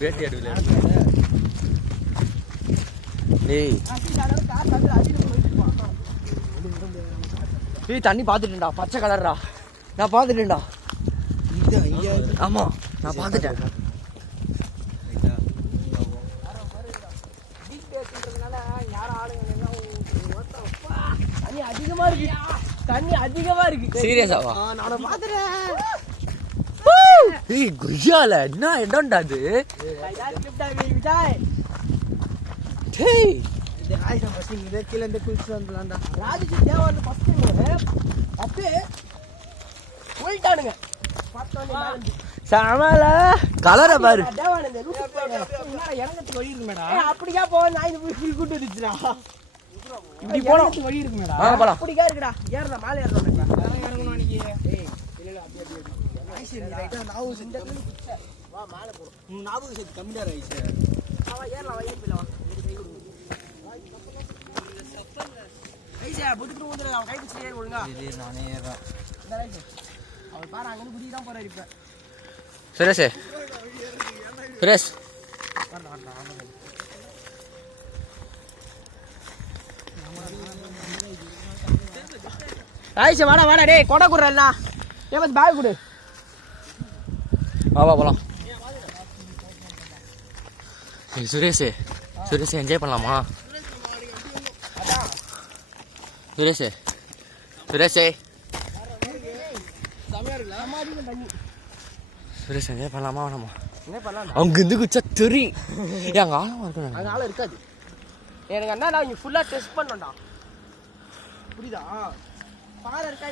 பேட்டி அடுவில் டேய் ஏய் தண்ணி பார்த்துட்டேன்டா, பச்சை கலர்டா. நான் பார்த்துட்டேன்டா. ஆமா நான் பார்த்துட்டேன். தண்ணி அதிகமா இருக்கு. சீரியஸாவா? நான் பாத்துறேன். ஏய் குய்யால என்ன இடம்டா அது? டேய் இந்த ஆயிஷா பசங்க இத கீழ இருந்து குளிச்சு வந்தான்டா. ராஜி தேவா வந்து ஃபர்ஸ்ட் டைம் அப்படியே போயிட்டானுங்க. பார்த்தோனே நாலஞ்சு சமல கலரை பாரு. தேவானந்த லூசு போடா. என்னடா இறங்கத்துக்கு வழி இருக்கு மேடா. அப்படியே போ, நான் இது போய் கூட்டி வந்துச்சுடா. இப்படி போறதுக்கு வழி இருக்கு மேடா. அப்படியே இருக்குடா. ஏறடா மேல ஏறடா. இறங்கணும் அன்னைக்கு. ஏய் இல்ல அப்படியே ஆயிஷா ரைட்டா நாவு செஞ்சா வா மேல போ. நீ நாவு செஞ்சு கம்மியா ஆயிஷா. வா ஏறலாம், வா ஏறலாம் வா. ஐயா புதுக்கு ஊதுற அவன் கை பிடிச்சி ஏறு ஒழுங்கா. இது நானே ஏறறேன். இந்த ரைட். அவன் பாரு அங்க இருந்து குதி தான் போறாரு இப்ப. சுரேஷ் சுரேஷ் ஐயா வாடா வாடா டேய் கொடை குடுறல்ல. ஏய் பஸ் பேக் குடு. வா வா போலாம். ஏய் சுரேஷ் சுரேஷ் என்ஜாய் பண்ணலாமா? சுரேஷ் சுரேஷ் சுரேஷ் என்ஜாய் பண்ணலாமா வேணாமா? என்ன பண்ணலாம்? அங்க இருந்து குச்சா தெரி எங்க ஆழமா இருக்கணும். அங்க ஆள இருக்காது. எனக்கு என்னடா இங்க ஃபுல்லா டெஸ்ட் பண்ணனும்டா. புரியுதா? பாறை இருக்கா